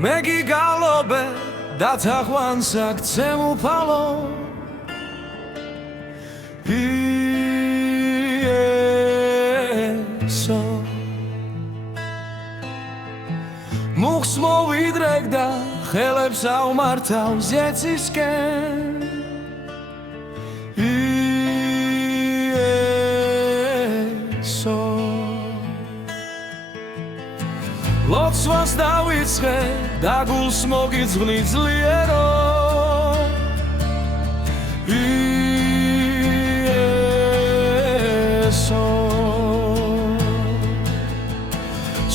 მე გიგალობე და თახვანს აქცემ უფალო იესო მუხს მოვიდრეკ და ხელებს ავმართავ ზეცისკენ იესო ლოცვას დავიწყე და გულს მოგიძღვნი ძლიერო იესო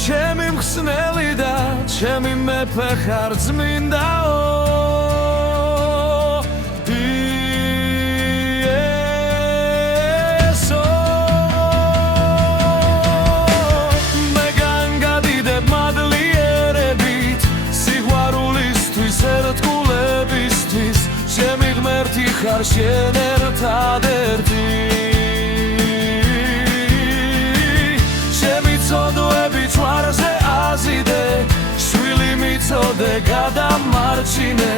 ჩემი მხსნელი და ჩემი მეფე ხარ წმინდაო ხარ შენ ერთადერთი ჩემი ცოდვები ჯვარზე აზიდე შვილი მიცოდე გადამარჩინე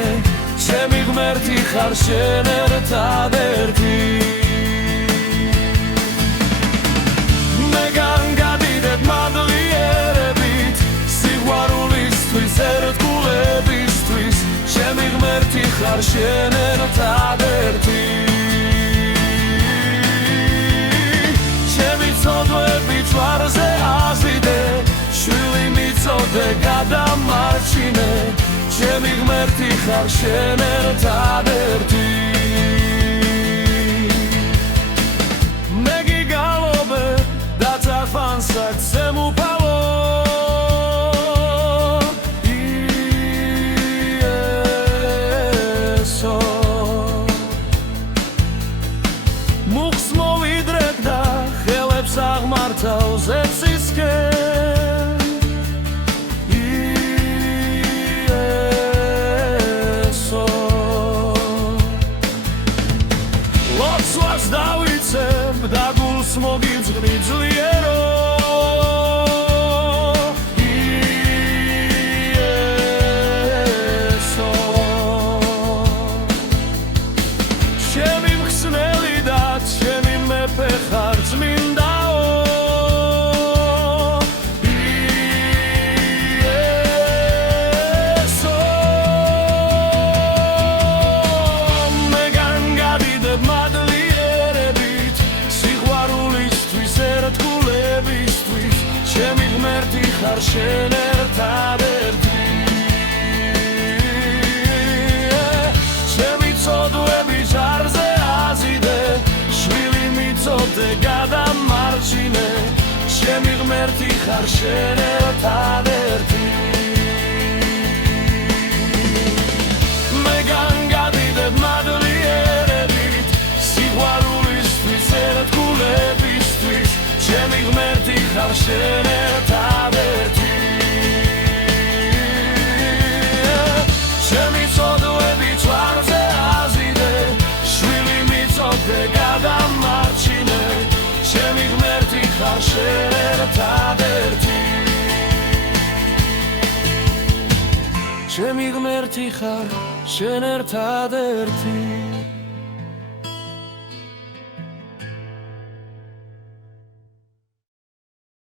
ჩემი ღმერთი ხარ შენ ერთადერთი მე განგადიდებ მადლიერებით სიყვარულისთვის ერთგულებისთვის ჩემი ღმერთი ხარ შენ ერთადერთი ჩემი ცოდვები ჯვარზე აზიდე შვილი მიცოდე გადამარჩინე ჩემი ღმერთი ხარ შენ ერთადერთი მე გიგალობე და თახვანს აქცემ უფალო აღმართავ ზეცისკენ იესო ლოცვას დავიცემ და გულს მოგიძღვნი ძლიერო იესო ჩემი მხსნელი და ჩემი მეფე ხარ წმინდა ხარ შენ ერთადერთი ჩემი ცოდვები ჯარზე აზიდე შვილი მიცოდე გადამარჩინე ჩემი ღმერთი ხარ შენ ერთადერთი მე განგადიდებ მადლიერებით სიყვარულისთვის ერთგულებისთვის ჩემი ღმერთი ხარ შენ ერთადერთი ჩემი ცოდვები ჯვარზე აზიდე შვილი მიცოდე გადამარჩინე ჩემი ღმერთი ხარ შენ ერთადერთი ჩემი ღმერთი ხარ შენ ერთადერთი